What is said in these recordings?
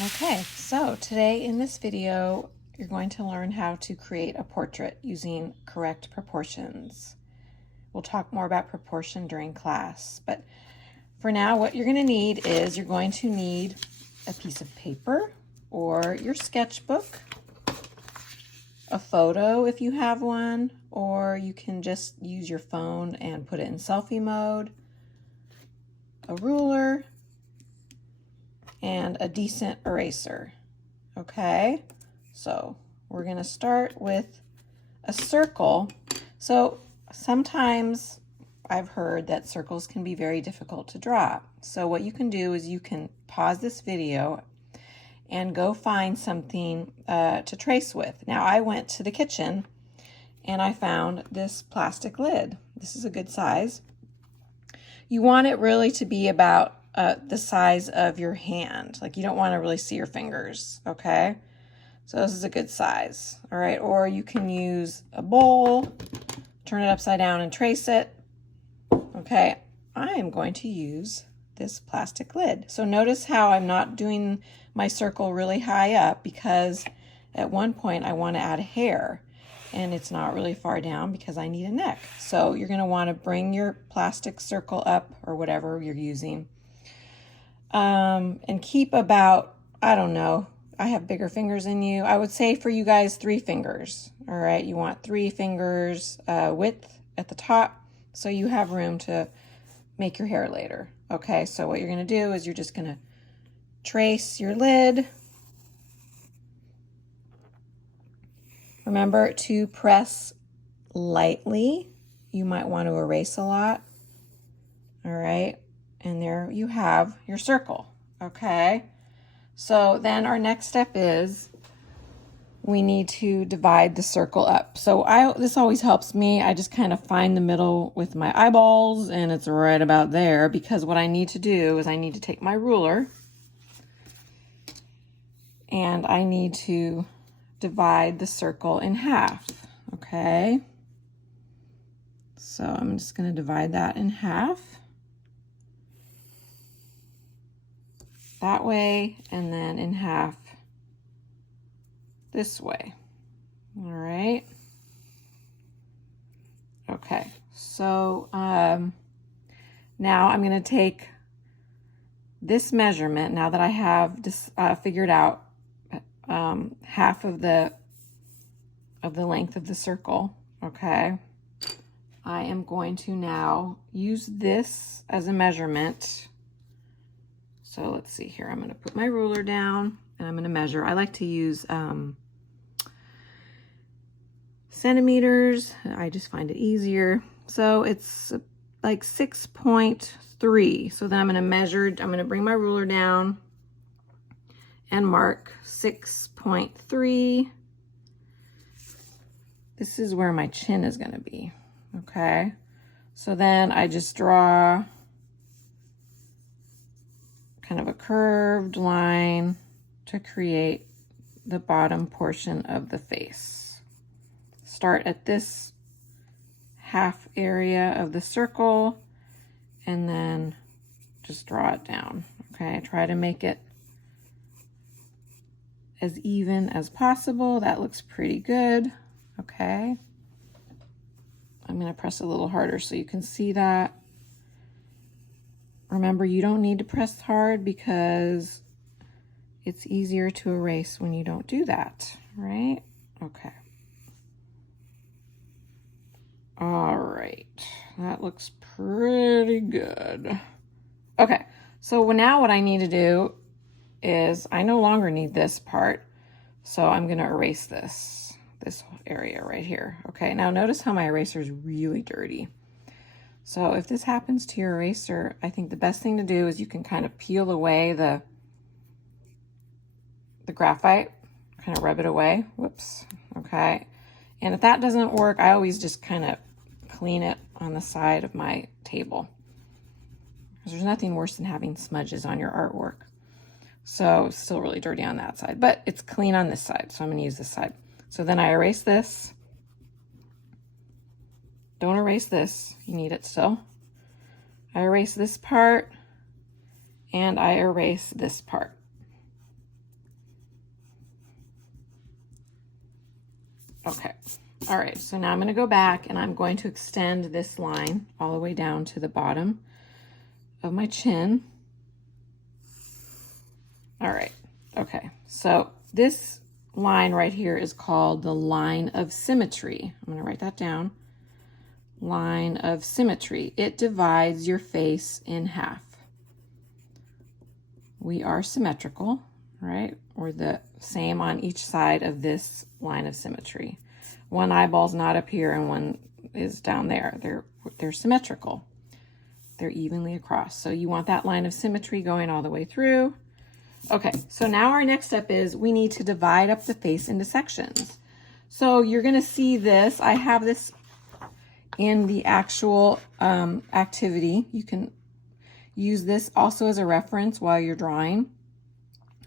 Okay, so today in this video, you're going to learn how to create a portrait using correct proportions. We'll talk more about proportion during class, but for now, what you're going to need is you're going to need a piece of paper or your sketchbook, a photo if you have one, or you can just use your phone and put it in selfie mode, a ruler, and a decent eraser. Okay, so we're going to start with a circle. So sometimes I've heard that circles can be very difficult to draw. So what you can do is you can pause this video and go find something to trace with. Now I went to the kitchen and I found this plastic lid. This is a good size. You want it really to be about the size of your hand. Like you don't want to really see your fingers, okay? So this is a good size, all right? Or you can use a bowl, turn it upside down and trace it. Okay, I am going to use this plastic lid. So notice how I'm not doing my circle really high up because at one point I want to add a hair and it's not really far down because I need a neck. So you're going to want to bring your plastic circle up or whatever you're using and keep about, I don't know, I have bigger fingers than you. I would say for you guys 3 fingers. All right, you want 3 fingers width at the top so you have room to make your hair later. Okay, so what you're going to do is you're just going to trace your lid. Remember to press lightly. You might want to erase a lot. All right, and there you have your circle. Okay, so then our next step is we need to divide the circle up. So this always helps me. I just kind of find the middle with my eyeballs and it's right about there because what I need to do is I need to take my ruler and I need to divide the circle in half, okay? So I'm just going to divide that in half that way and then in half this way. All right. Okay, so now I'm going to take this measurement, now that I have this figured out half of the length of the circle, okay? I am going to now use this as a measurement. So let's see here, I'm going to put my ruler down and I'm going to measure. I like to use centimeters. I just find it easier. So it's like 6.3. So then I'm going to measure, I'm going to bring my ruler down and mark 6.3. This is where my chin is going to be. Okay. So then I just draw kind of a curved line to create the bottom portion of the face. Start at this half area of the circle and then just draw it down. Okay, try to make it as even as possible. That looks pretty good. Okay, I'm going to press a little harder so you can see that. Remember, you don't need to press hard because it's easier to erase when you don't do that, right? Okay. All right, that looks pretty good. Okay, so now what I need to do is I no longer need this part, so I'm going to erase this area right here. Okay, now notice how my eraser is really dirty. So if this happens to your eraser, I think the best thing to do is you can kind of peel away the graphite, kind of rub it away. Whoops. Okay. And if that doesn't work, I always just kind of clean it on the side of my table. Because there's nothing worse than having smudges on your artwork. So it's still really dirty on that side, but it's clean on this side. So I'm going to use this side. So then I erase this. Don't erase this. You need it still. I erase this part and I erase this part. Okay. All right, so now I'm going to go back and I'm going to extend this line all the way down to the bottom of my chin. All right, okay, so this line right here is called the line of symmetry. I'm going to write that down. Line of symmetry. It divides your face in half. We are symmetrical, right? We're the same on each side of this line of symmetry. One eyeball's not up here and one is down there. They're symmetrical. They're evenly across. So you want that line of symmetry going all the way through. Okay, so now our next step is we need to divide up the face into sections. So you're going to see this. I have this in the actual activity. You can use this also as a reference while you're drawing.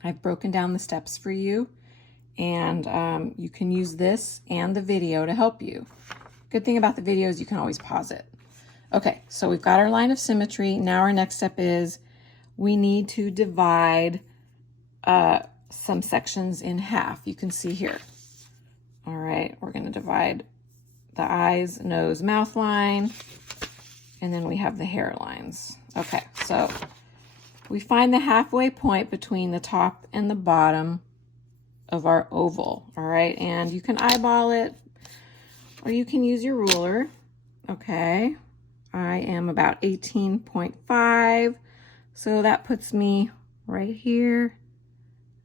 I've broken down the steps for you, and you can use this and the video to help you. Good thing about the video is you can always pause it. Okay, so we've got our line of symmetry. Now our next step is we need to divide some sections in half. You can see here. All right, we're going to divide the eyes, nose, mouth line, and then we have the hairlines. Okay, so we find the halfway point between the top and the bottom of our oval, all right? And you can eyeball it, or you can use your ruler, okay? I am about 18.5, so that puts me right here,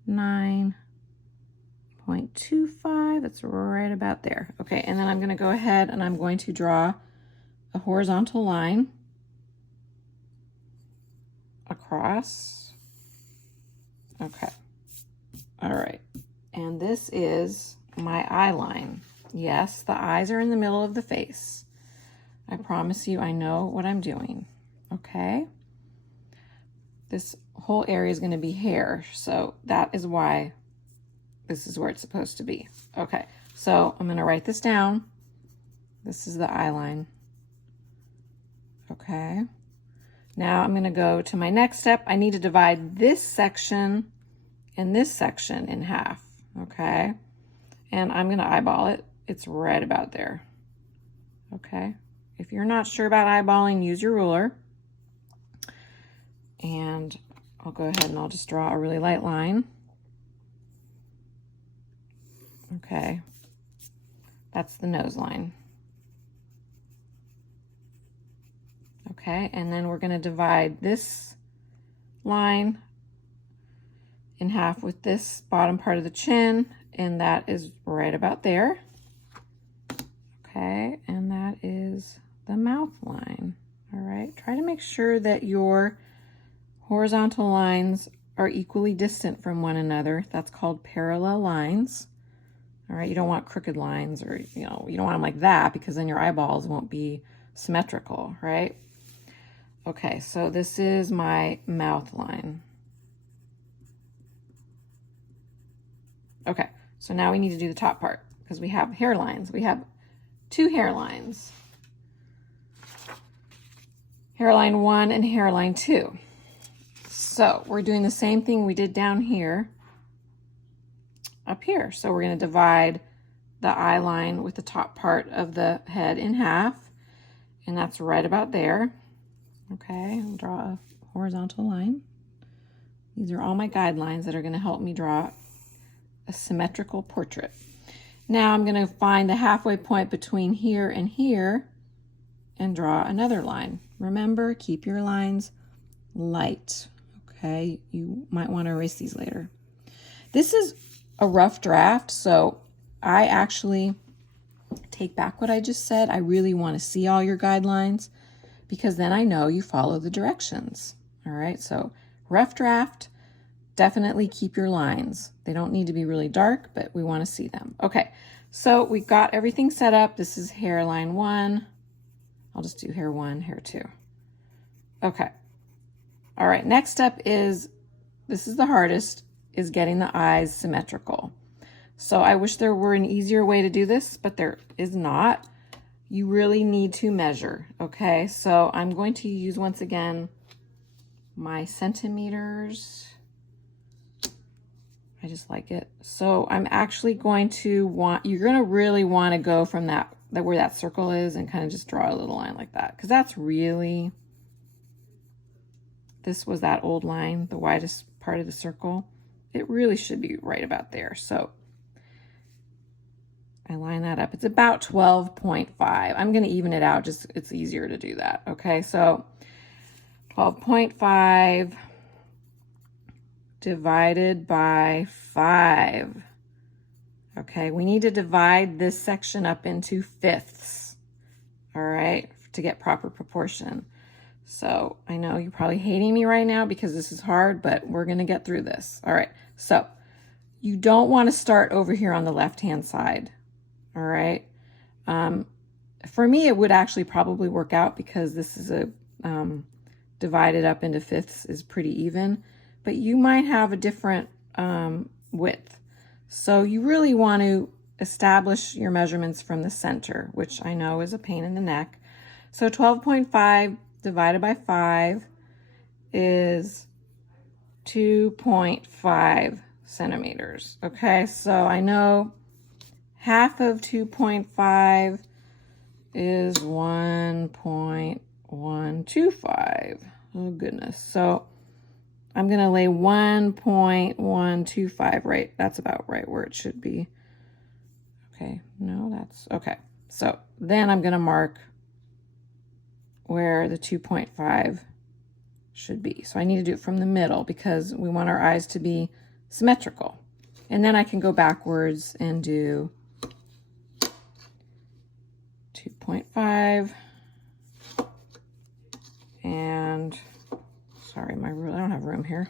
9.25, that's right about there. Okay, and then I'm gonna go ahead and I'm going to draw a horizontal line across. Okay, all right, and this is my eye line. Yes, the eyes are in the middle of the face. I promise you I know what I'm doing, okay? This whole area is going to be hair, so that is why this is where it's supposed to be. Okay, so I'm going to write this down. This is the eye line. Okay. Now I'm going to go to my next step. I need to divide this section and this section in half, okay? And I'm going to eyeball it. It's right about there, okay? If you're not sure about eyeballing, use your ruler. And I'll go ahead and I'll just draw a really light line. Okay, that's the nose line. Okay, and then we're going to divide this line in half with this bottom part of the chin, and that is right about there. Okay, and that is the mouth line. All right, try to make sure that your horizontal lines are equally distant from one another. That's called parallel lines. All right, you don't want crooked lines, or you don't want them like that, because then your eyeballs won't be symmetrical, right? Okay, so this is my mouth line. Okay, so now we need to do the top part because we have hairlines. We have two hairlines. Hairline 1 and hairline 2. So we're doing the same thing we did down here, up here. So we're going to divide the eye line with the top part of the head in half, and that's right about there. Okay, I'll draw a horizontal line. These are all my guidelines that are going to help me draw a symmetrical portrait. Now I'm going to find the halfway point between here and here and draw another line. Remember, keep your lines light. Okay, you might want to erase these later. This is a rough draft, so I actually take back what I just said. I really want to see all your guidelines, because then I know you follow the directions. All right, so rough draft, definitely keep your lines. They don't need to be really dark, but we want to see them. Okay, so we've got everything set up. This is hairline 1. I'll just do hair 1, hair 2. Okay. All right, next step is, this is the hardest, is getting the eyes symmetrical. So I wish there were an easier way to do this, but there is not. You really need to measure, okay? So I'm going to use, once again, my centimeters. I just like it. So I'm actually going to you're going to really want to go from that where that circle is and kind of just draw a little line like that. Because that's really, this was that old line, the widest part of the circle. It really should be right about there. So I line that up. It's about 12.5. I'm going to even it out, just it's easier to do that. Okay, so 12.5 divided by 5. Okay, we need to divide this section up into fifths, all right, to get proper proportion. So I know you're probably hating me right now because this is hard, but we're going to get through this. All right, so you don't want to start over here on the left-hand side, all right? For me, it would actually probably work out because this is a divided up into fifths is pretty even, but you might have a different width. So you really want to establish your measurements from the center, which I know is a pain in the neck. So 12.5 divided by 5 is 2.5 centimeters. Okay, so I know half of 2.5 is 1.125. Oh goodness. So I'm going to lay 1.125 right. That's about right where it should be. Okay, no, that's okay. So then I'm going to mark where the 2.5 should be. So I need to do it from the middle because we want our eyes to be symmetrical. And then I can go backwards and do 2.5 and sorry, my rule, I don't have room here.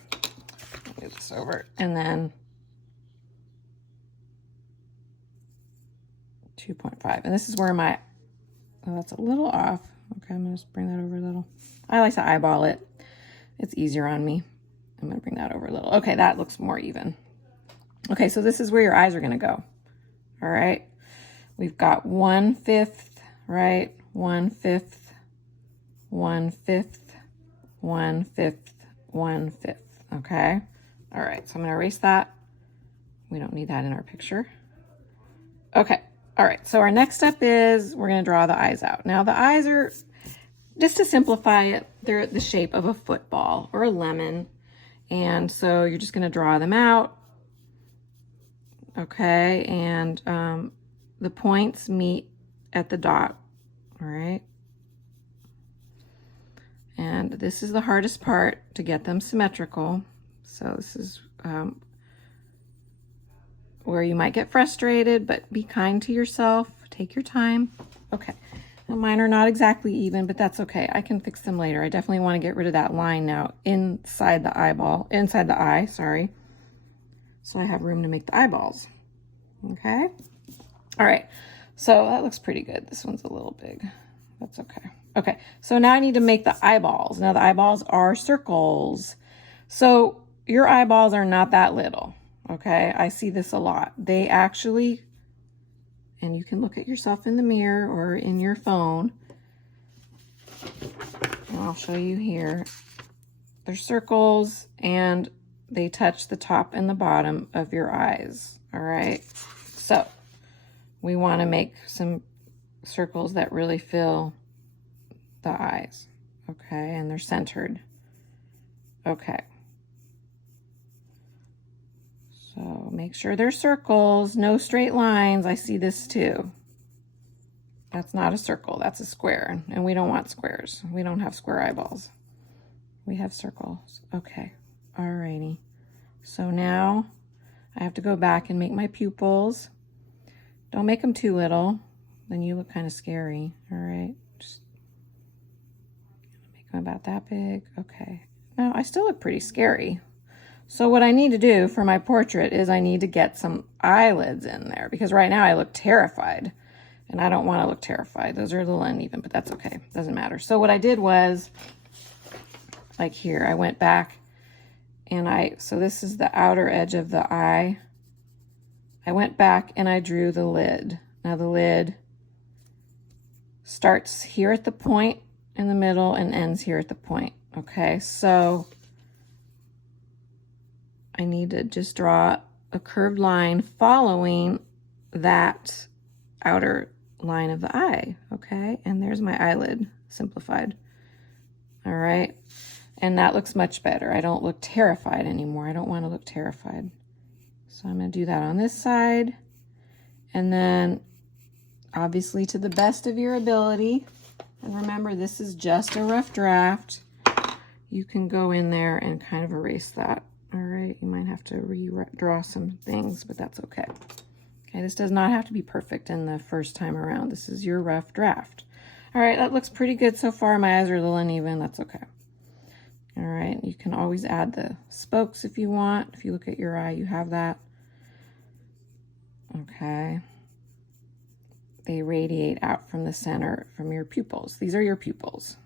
I'll move this over. And then 2.5. And this is where my, oh, that's a little off. Okay, I'm gonna just bring that over a little. I like to eyeball it. It's easier on me. I'm gonna bring that over a little. Okay, that looks more even. Okay, so this is where your eyes are gonna go. All right, we've got 1/5, right? 1/5, 1/5, 1/5, 1/5. Okay, all right, so I'm gonna erase that. We don't need that in our picture. Okay, all right, so our next step is we're gonna draw the eyes out. Now the eyes are, just to simplify it, they're the shape of a football or a lemon. And so you're just gonna draw them out. Okay, and the points meet at the dot, all right? And this is the hardest part, to get them symmetrical. So this is where you might get frustrated, but be kind to yourself. Take your time. Okay, now mine are not exactly even, but that's okay. I can fix them later. I definitely want to get rid of that line now inside the eyeball, inside the eye, sorry. So I have room to make the eyeballs. Okay, all right, so that looks pretty good. This one's a little big. That's okay. Okay, so now I need to make the eyeballs. Now the eyeballs are circles. So your eyeballs are not that little, okay? I see this a lot. They actually, and you can look at yourself in the mirror or in your phone. And I'll show you here. They're circles and they touch the top and the bottom of your eyes, all right? So we want to make some circles that really fill the eyes, okay? And they're centered. Okay. So make sure they're circles, no straight lines. I see this too. That's not a circle, that's a square. And we don't want squares. We don't have square eyeballs. We have circles. Okay, alrighty. So now I have to go back and make my pupils. Don't make them too little, then you look kind of scary, all right? Just make them about that big, okay. Now I still look pretty scary. So what I need to do for my portrait is I need to get some eyelids in there because right now I look terrified and I don't want to look terrified. Those are a little uneven, but that's okay. Doesn't matter. So what I did was, like here, I went back and so this is the outer edge of the eye. I went back and I drew the lid. Now the lid starts here at the point in the middle and ends here at the point. Okay, so I need to just draw a curved line following that outer line of the eye, okay? And there's my eyelid simplified. All right, and that looks much better. I don't look terrified anymore. I don't want to look terrified. So I'm going to do that on this side. And then obviously to the best of your ability, and remember this is just a rough draft, you can go in there and kind of erase that. All right, you might have to redraw some things, but that's okay. Okay, this does not have to be perfect in the first time around. This is your rough draft. All right, that looks pretty good so far. My eyes are a little uneven, that's okay. All right, you can always add the spokes if you want. If you look at your eye, you have that. Okay. They radiate out from the center, from your pupils. These are your pupils,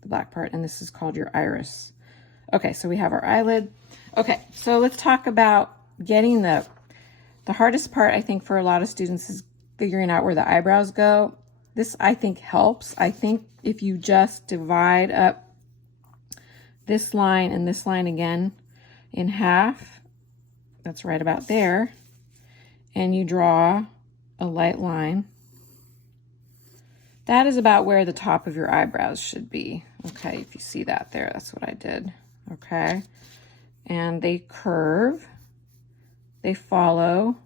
the black part, and this is called your iris. Okay, so we have our eyelid. Okay, so let's talk about getting the hardest part, I think, for a lot of students is figuring out where the eyebrows go. This, I think, helps. I think if you just divide up this line and this line again in half, that's right about there, and you draw a light line, that is about where the top of your eyebrows should be. Okay, if you see that there, that's what I did. Okay, and they curve, they follow.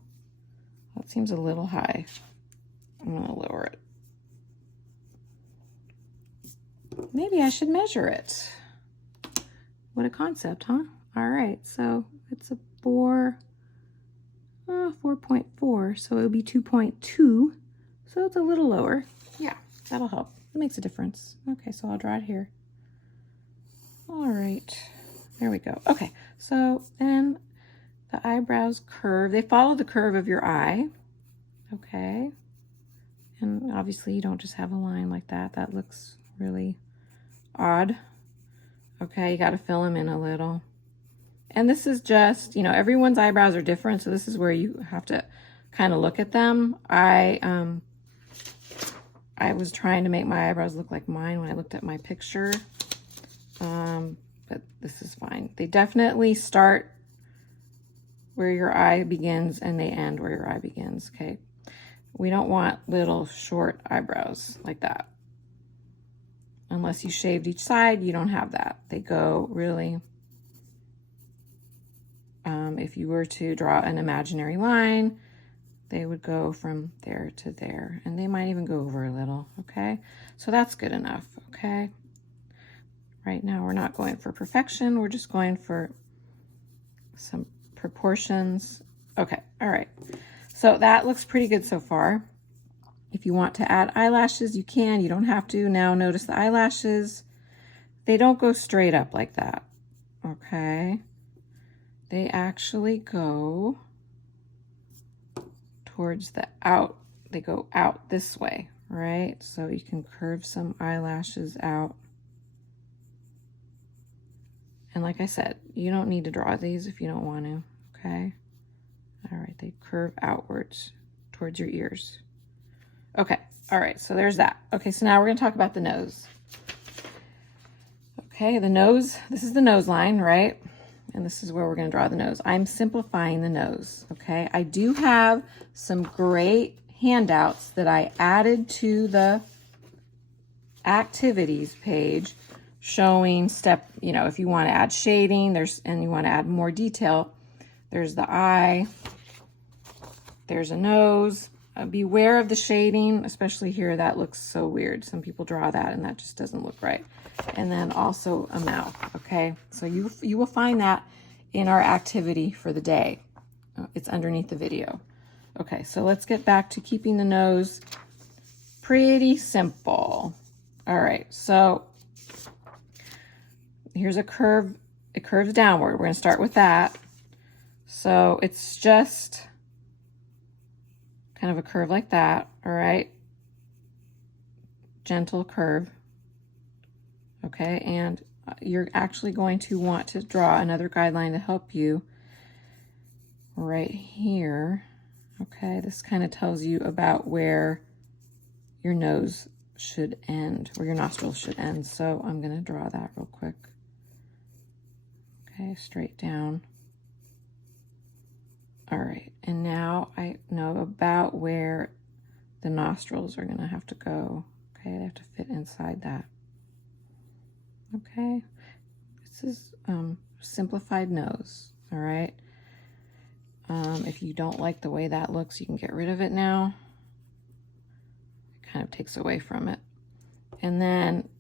That seems a little high. I'm gonna lower it. Maybe I should measure it. What a concept, huh? All right, so it's a 4.4, so it'll be 2.2, so it's a little lower. Yeah, that'll help. It makes a difference. Okay, so I'll draw it here. All right, there we go. Okay, so then the eyebrows curve. They follow the curve of your eye. Okay, and obviously you don't just have a line like that. That looks really odd. Okay, you got to fill them in a little. And this is just, you know, everyone's eyebrows are different, so this is where you have to kind of look at them. I was trying to make my eyebrows look like mine when I looked at my picture, but this is fine. They definitely start where your eye begins and they end where your eye begins, okay? We don't want little short eyebrows like that. Unless you shaved each side, you don't have that. They go really, if you were to draw an imaginary line, they would go from there to there, and they might even go over a little, okay? So that's good enough, okay? Right now, we're not going for perfection. We're just going for some proportions. Okay, all right. So that looks pretty good so far. If you want to add eyelashes, you can. You don't have to. Now notice the eyelashes. They don't go straight up like that, okay? They actually go towards the out. They go out this way, right? So you can curve some eyelashes out. And like I said, you don't need to draw these if you don't want to, okay? All right, they curve outwards towards your ears. Okay, all right, so there's that. Okay, so now we're gonna talk about the nose. Okay, the nose, this is the nose line, right? And this is where we're gonna draw the nose. I'm simplifying the nose, okay? I do have some great handouts that I added to the activities page showing you know, if you wanna add shading, and you wanna add more detail, there's the eye, there's a nose. Beware of the shading, especially here. That looks so weird. Some people draw that and that just doesn't look right. And then also a mouth, okay? So you will find that in our activity for the day. It's underneath the video. Okay, so let's get back to keeping the nose pretty simple. All right, so here's a curve. It curves downward. We're gonna start with that. So it's just kind of a curve like that, all right? Gentle curve, okay? And you're actually going to want to draw another guideline to help you right here, okay? This kind of tells you about where your nose should end, where your nostrils should end. So I'm gonna draw that real quick. Okay, straight down. All right, and now I know about where the nostrils are gonna have to go. Okay, they have to fit inside that. Okay, this is simplified nose, all right? If you don't like the way that looks, you can get rid of it now. It kind of takes away from it. And then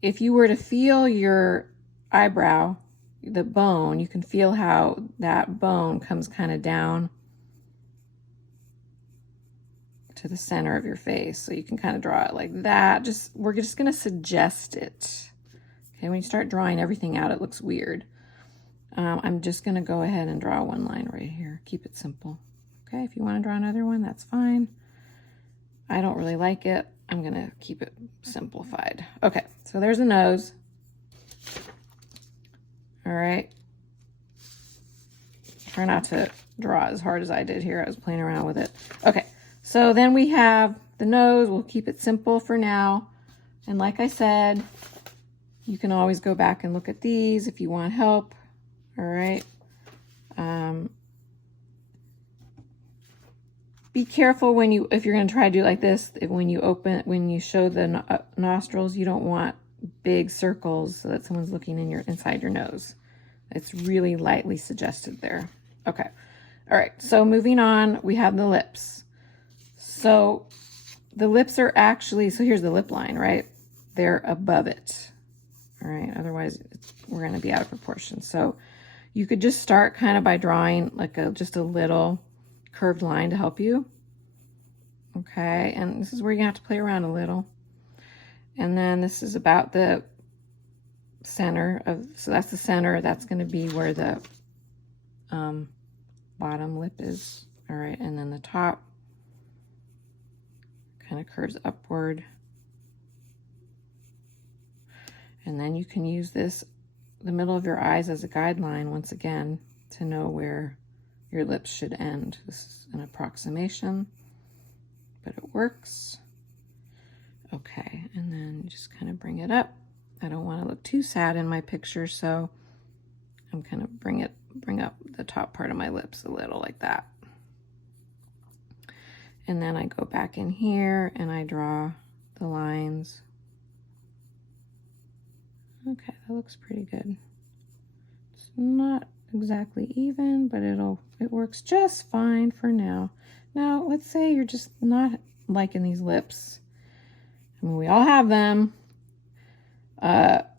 if you were to feel your eyebrow, the bone, you can feel how that bone comes kind of down to the center of your face. So you can kind of draw it like that. We're just going to suggest it. Okay, when you start drawing everything out, it looks weird. I'm just going to go ahead and draw one line right here. Keep it simple. Okay, if you want to draw another one, that's fine. I don't really like it. I'm going to keep it simplified. Okay, so there's a nose. All right. Try not to draw as hard as I did here. I was playing around with it. Okay, so then we have the nose. We'll keep it simple for now. And like I said, you can always go back and look at these if you want help. All right. Be careful if you're going to try to do it like this, when you show the nostrils, you don't want big circles so that someone's looking inside your nose. It's really lightly suggested there. Okay. All right. So moving on, we have the lips. So the lips are actually, so here's the lip line, right? They're above it. All right. Otherwise, we're going to be out of proportion. So you could just start kind of by drawing like just a little curved line to help you. Okay. And this is where you have to play around a little. And then this is about the center so that's the center. That's going to be where the bottom lip is. All right. And then the top kind of curves upward. And then you can use the middle of your eyes as a guideline once again to know where your lips should end. This is an approximation, but it works. Okay, and then just kind of bring it up. I don't want to look too sad in my picture, so I'm kind of bring up the top part of my lips a little like that. And then I go back in here and I draw the lines. Okay, that looks pretty good. It's not exactly even, but it works just fine for now. Now, let's say you're just not liking these lips. I mean, we all have them.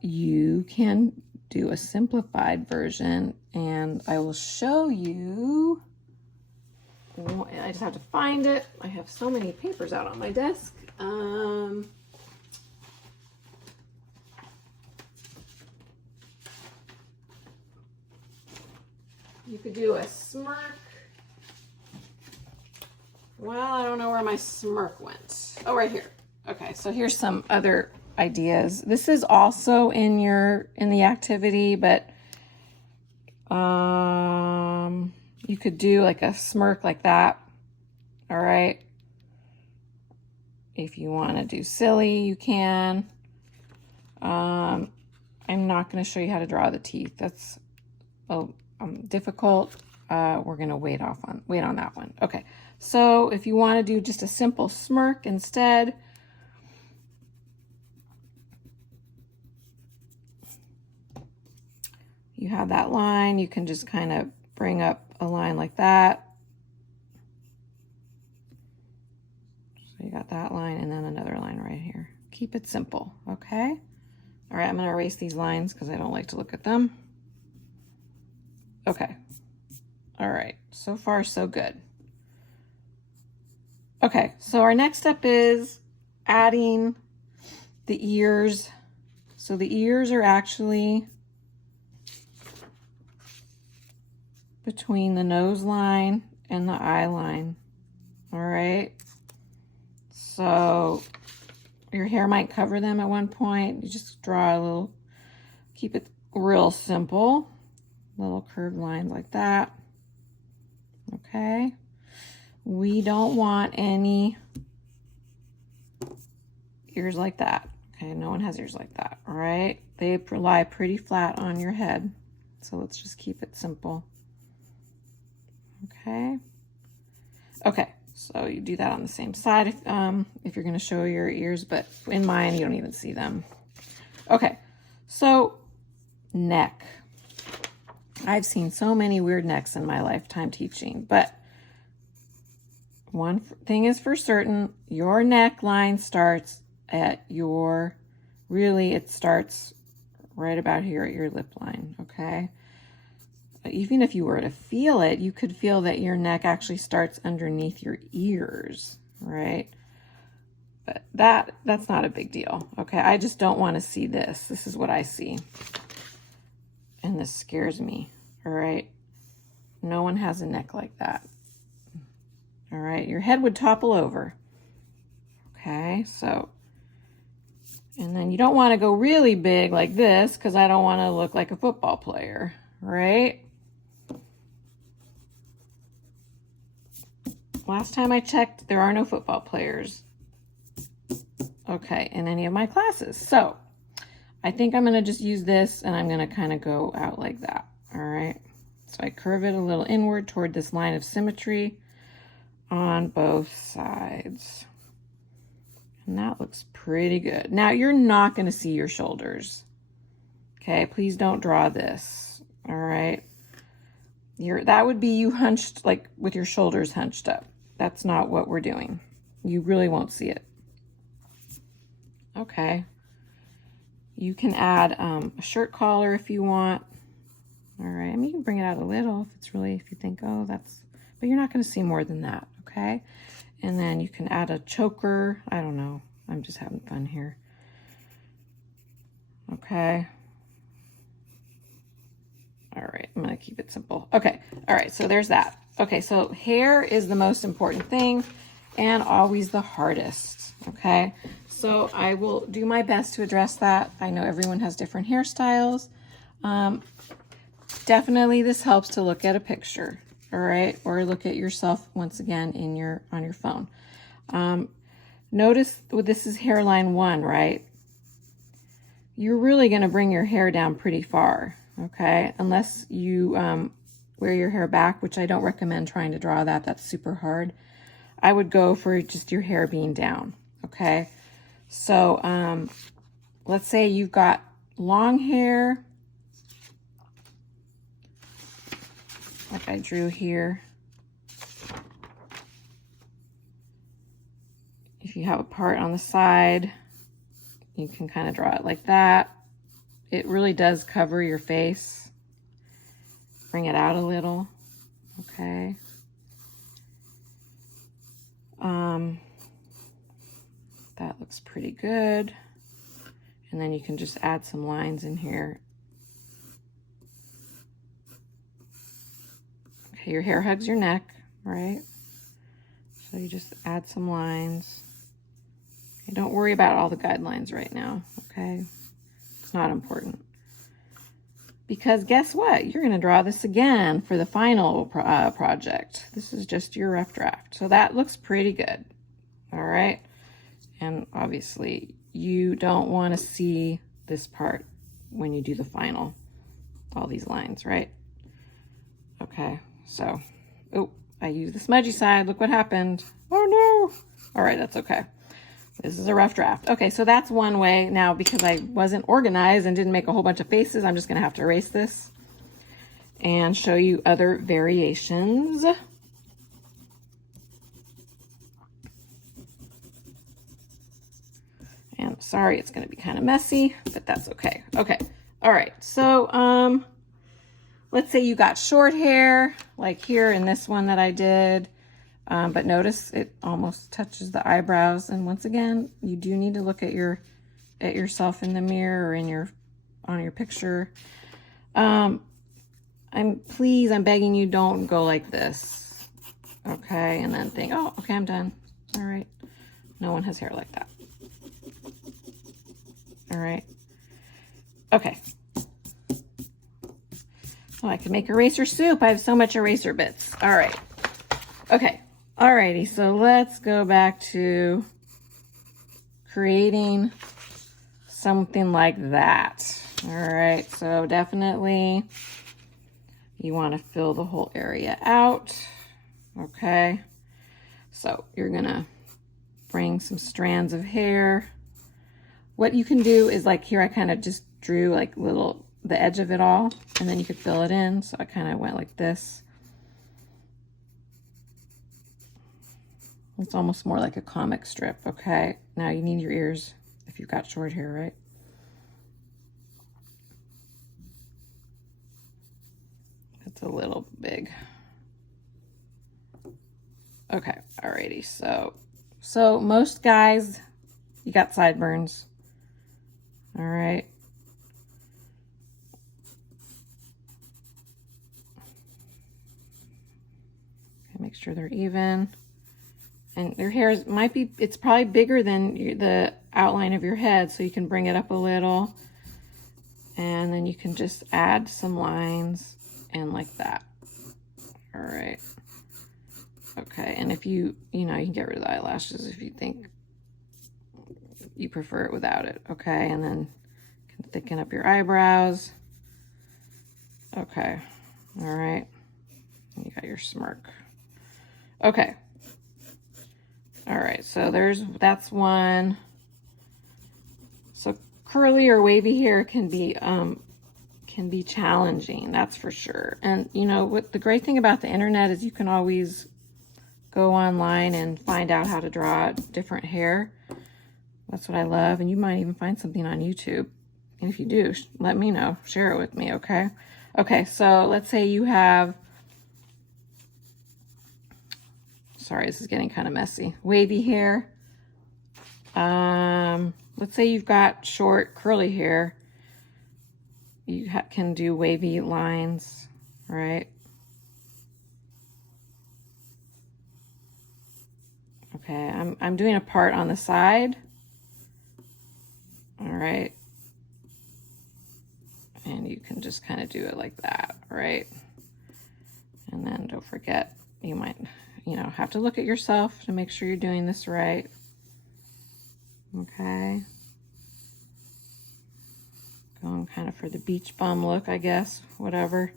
You can do a simplified version, and I will show you. I just have to find it. I have so many papers out on my desk. You could do a smirk. Well, I don't know where my smirk went. Oh, right here. Okay, so here's some other ideas. This is also in the activity, but you could do like a smirk like that. All right. If you want to do silly, you can. I'm not going to show you how to draw the teeth. That's difficult. We're going to wait on that one. Okay. So if you want to do just a simple smirk instead, you have that line. You can just kind of bring up a line like that. So you got that line and then another line right here. Keep it simple, okay? All right, I'm going to erase these lines because I don't like to look at them. Okay. All right, so far so good. Okay, so our next step is adding the ears. So the ears are actually between the nose line and the eye line. All right. So your hair might cover them at one point. You just draw a little, keep it real simple. Little curved lines like that. Okay. We don't want any ears like that. Okay, no one has ears like that. All right. They lie pretty flat on your head. So let's just keep it simple. Okay. Okay, so you do that on the same side if you're going to show your ears, but in mine, you don't even see them. Okay, so neck. I've seen so many weird necks in my lifetime teaching, but one thing is for certain, your neckline starts at your, really it starts right about here at your lip line, okay? Even if you were to feel it, you could feel that your neck actually starts underneath your ears, right? But that's not a big deal, okay? I just don't want to see this. This is what I see. And this scares me, all right? No one has a neck like that. All right, your head would topple over. Okay, so, and then you don't want to go really big like this because I don't want to look like a football player, right? Last time I checked, there are no football players, okay, in any of my classes. So I think I'm going to just use this and I'm going to kind of go out like that, all right? So I curve it a little inward toward this line of symmetry on both sides. And that looks pretty good. Now you're not going to see your shoulders, okay? Please don't draw this, all right? That would be you hunched, like with your shoulders hunched up. That's not what we're doing. You really won't see it. Okay. You can add a shirt collar if you want. All right, I mean, you can bring it out a little if you think, oh, that's, but you're not going to see more than that, okay? And then you can add a choker. I don't know. I'm just having fun here. Okay. All right, I'm going to keep it simple. Okay, all right, so there's that. Okay, so hair is the most important thing and always the hardest, okay? So I will do my best to address that. I know everyone has different hairstyles. Definitely this helps to look at a picture, all right? Or look at yourself once again on your phone. Notice this is hairline 1, right? You're really going to bring your hair down pretty far, okay? Unless you wear your hair back, which I don't recommend trying to draw that. That's super hard. I would go for just your hair being down, okay? So let's say you've got long hair, like I drew here. If you have a part on the side, you can kind of draw it like that. It really does cover your face. Bring it out a little, okay? That looks pretty good. And then you can just add some lines in here. Okay, your hair hugs your neck, right? So you just add some lines. Okay, don't worry about all the guidelines right now, okay? It's not important. Because guess what? You're going to draw this again for the final project. This is just your rough draft. So that looks pretty good, all right? And obviously, you don't want to see this part when you do the final, all these lines, right? Okay, so, oh, I used the smudgy side. Look what happened. Oh, no. All right, that's okay. This is a rough draft. Okay, so that's one way. Now, because I wasn't organized and didn't make a whole bunch of faces, I'm just going to have to erase this and show you other variations. And sorry, it's going to be kind of messy, but that's okay. Okay, all right. So let's say you got short hair, like here in this one that I did. But notice it almost touches the eyebrows. And once again, you do need to look at yourself in the mirror or on your picture. I'm begging you, don't go like this. Okay, and then think, oh, okay, I'm done. All right. No one has hair like that. All right. Okay. Oh, I can make eraser soup. I have so much eraser bits. All right. Okay. Alrighty, so let's go back to creating something like that. All right, so definitely You want to fill the whole area out. Okay. So you're gonna bring some strands of hair. What you can do is, like here I kind of just drew like the edge of it all, and then you could fill it in. So I kind of went like this. It's almost more like a comic strip. Okay, now you need your ears if you've got short hair, right? It's a little big. Okay, alrighty, so most guys, you got sideburns. All right. Okay, make sure they're even. And their hair it's probably bigger than the outline of your head, so you can bring it up a little. And then you can just add some lines and like that. All right. Okay, and if you can get rid of the eyelashes if you think you prefer it without it. Okay, and then you can thicken up your eyebrows. Okay, all right. You got your smirk. Okay. All right, so that's one. So curly or wavy hair can be challenging, that's for sure. And what the great thing about the internet is you can always go online and find out how to draw different hair. That's what I love. And you might even find something on YouTube. And if you do, let me know. Share it with me, okay? Okay, so let's say you have, sorry, this is getting kind of messy. Wavy hair. Let's say you've got short curly hair. You can do wavy lines, right? Okay, I'm doing a part on the side. All right. And you can just kind of do it like that, right? And then don't forget, you might, have to look at yourself to make sure you're doing this right. Okay. Going kind of for the beach bum look, I guess, whatever.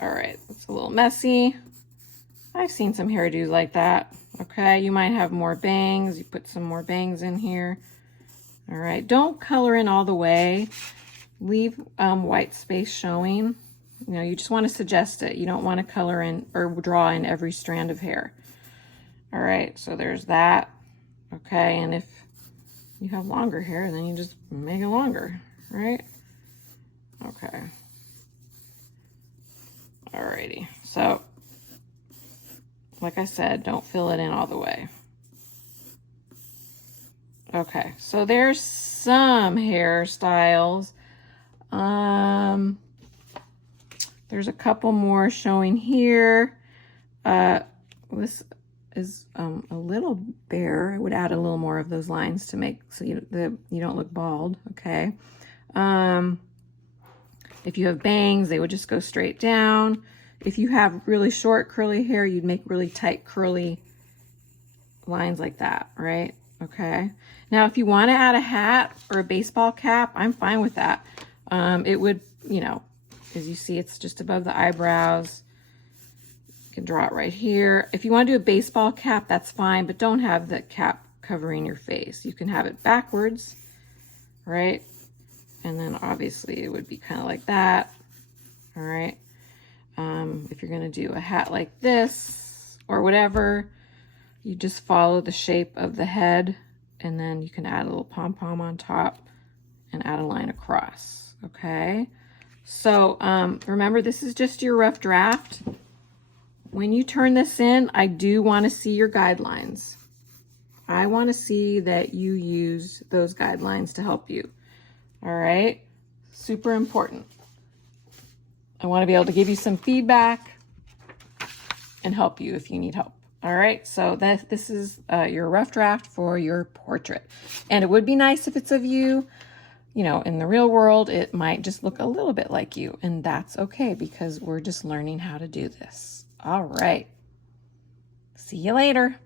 All right, it's a little messy. I've seen some hairdos like that. Okay, you might have more bangs. You put some more bangs in here. All right, don't color in all the way. Leave white space showing. You just want to suggest it. You don't want to color in or draw in every strand of hair. All right, so there's that. Okay, and if you have longer hair, then you just make it longer, right? Okay. Alrighty, so like I said, don't fill it in all the way. Okay, so there's some hairstyles. There's a couple more showing here. This is a little bare. I would add a little more of those lines to make so you don't look bald. Okay. If you have bangs, they would just go straight down. If you have really short curly hair, you'd make really tight curly lines like that, right? Okay. Now, if you want to add a hat or a baseball cap, I'm fine with that. It would, as you see, it's just above the eyebrows. You can draw it right here. If you want to do a baseball cap, that's fine, but don't have the cap covering your face. You can have it backwards, right? And then obviously it would be kind of like that. All right. If you're going to do a hat like this or whatever, you just follow the shape of the head, and then you can add a little pom-pom on top and add a line across. Okay. So remember, this is just your rough draft. When you turn this in, I do want to see your guidelines. I want to see that you use those guidelines to help you. All right, super important. I want to be able to give you some feedback and help you if you need help. All right, so this is your rough draft for your portrait. And it would be nice if it's of you. In the real world, it might just look a little bit like you, and that's okay because we're just learning how to do this. All right, see you later.